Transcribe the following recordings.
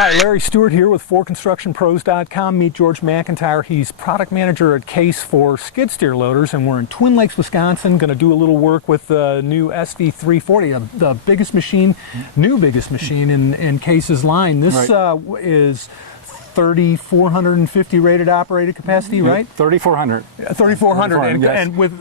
Hi, Larry Stewart here with ForConstructionPros.com. Meet George MacIntyre. He's product manager at Case for skid steer loaders, and we're in Twin Lakes, Wisconsin. Going to do a little work with the new SV340, the biggest machine, new biggest machine in Case's line. This is 3,450 rated operated capacity, right? 3,400. 3,400, yes. and with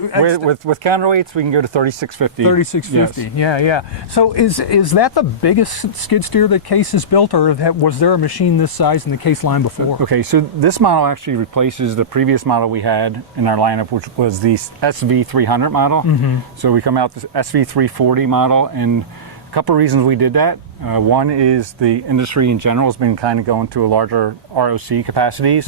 counterweights, we can go to 3,650. 3,650. Yes. Yeah. So is that the biggest skid steer that Case has built, or was there a machine this size in the Case line before? Okay, so this model actually replaces the previous model we had in our lineup, which was the SV300 model. So we come out this SV340 model, and a couple of reasons we did that. One is the industry in general has been kind of going to a larger ROC capacities.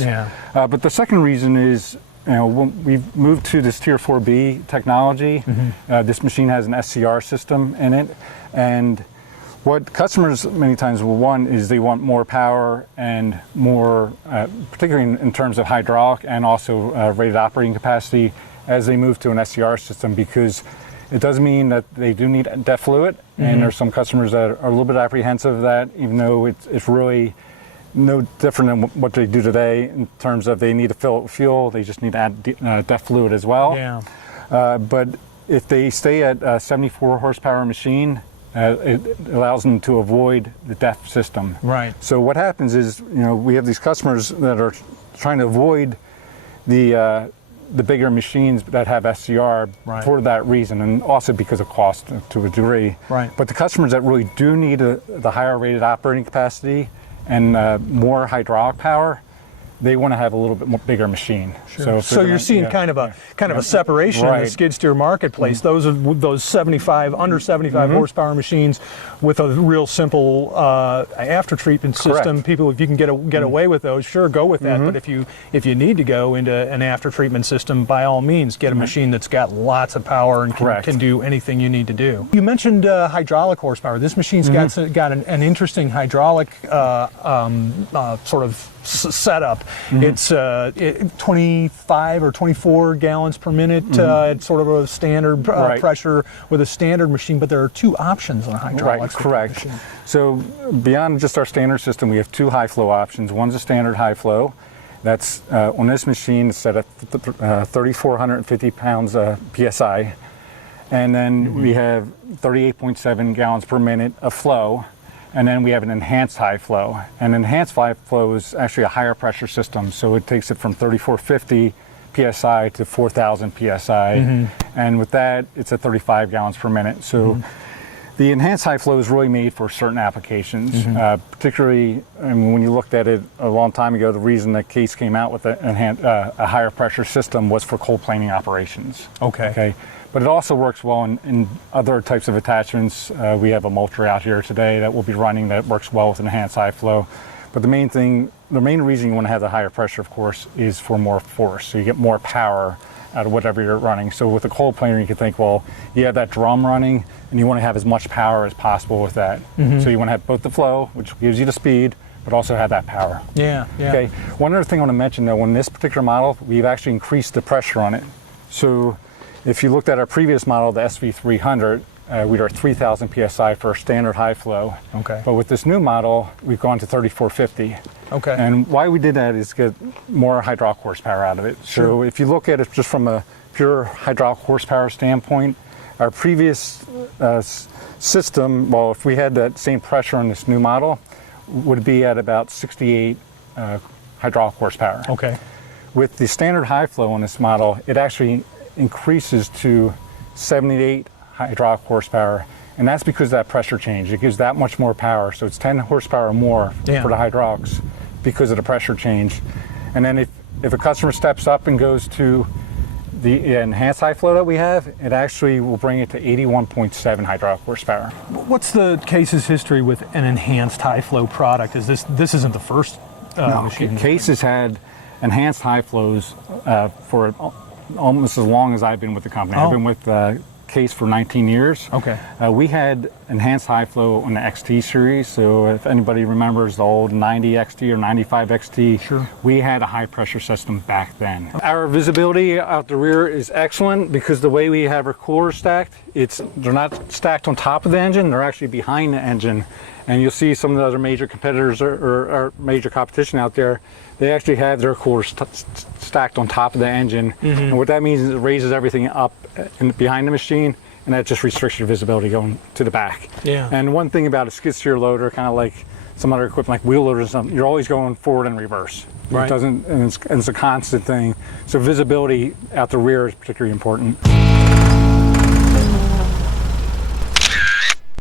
But the second reason is, when we've moved to this Tier 4B technology. This machine has an SCR system in it, and what customers many times will want is they want more power and more, particularly in terms of hydraulic and also rated operating capacity as they move to an SCR system, because it does mean that they do need DEF fluid, and there's some customers that are a little bit apprehensive of that, even though it's really no different than what they do today in terms of they need to fill it with fuel, they just need to add DEF fluid as well. But if they stay at a 74 horsepower machine, it allows them to avoid the DEF system. So what happens is, we have these customers that are trying to avoid the bigger machines that have SCR for that reason, and also because of cost to a degree. But the customers that really do need the higher rated operating capacity and more hydraulic power, they want to have a little bit more bigger machine. So you're seeing kind of a separation in the skid steer marketplace. Those are those under 75 horsepower machines with a real simple after treatment system. People, if you can get away with those, sure, go with that. But if you need to go into an after treatment system, by all means, get a machine that's got lots of power and can do anything you need to do. You mentioned hydraulic horsepower. This machine's got an interesting hydraulic sort of setup. It's 25 or 24 gallons per minute. It's sort of a standard pressure with a standard machine, but there are two options on a hydraulic machine. So beyond just our standard system, we have two high flow options. One's a standard high flow. That's on this machine, it's set at 3,450 pounds PSI. And then we have 38.7 gallons per minute of flow. And then we have an enhanced high flow. And enhanced high flow is actually a higher pressure system, so it takes it from 3,450 PSI to 4,000 PSI. And with that, it's at 35 gallons per minute. So the enhanced high flow is really made for certain applications, particularly when you looked at it a long time ago, the reason that Case came out with a higher pressure system was for cold planing operations. But it also works well in other types of attachments. We have a mulcher out here today that we'll be running that works well with enhanced high flow. But the main reason you want to have the higher pressure, of course, is for more force. So you get more power out of whatever you're running. So with a cold planer, you can think, well, you have that drum running and you want to have as much power as possible with that. So you want to have both the flow, which gives you the speed, but also have that power. Okay. One other thing I want to mention though, on this particular model, we've actually increased the pressure on it. So if you looked at our previous model, the SV300, we were 3,000 PSI for a standard high flow. But with this new model, we've gone to 3,450. And why we did that is to get more hydraulic horsepower out of it. So if you look at it just from a pure hydraulic horsepower standpoint, our previous system, well, if we had that same pressure on this new model, would be at about 68 hydraulic horsepower. With the standard high flow on this model, it actually increases to 78 hydraulic horsepower, and that's because of that pressure change. It gives that much more power, so it's 10 horsepower more for the hydraulics because of the pressure change. And then if a customer steps up and goes to the enhanced high flow that we have, it actually will bring it to 81.7 hydraulic horsepower. What's the Case's history with an enhanced high flow product? This isn't the first machine? Case has had enhanced high flows for almost as long as I've been with the company. I've been with Case for 19 years. We had enhanced high flow on the XT series, so if anybody remembers the old 90 XT or 95 XT, we had a high pressure system back then. Our visibility out the rear is excellent because the way we have our coolers stacked, they're not stacked on top of the engine, they're actually behind the engine. And you'll see some of the other major competitors or major competition out there, they actually have their quarters stacked on top of the engine. And what that means is it raises everything up behind the machine, and that just restricts your visibility going to the back. Yeah. And one thing about a skid steer loader, kind of like some other equipment like wheel loaders, you're always going forward and reverse. Right. It doesn't, and it's a constant thing. So visibility out the rear is particularly important.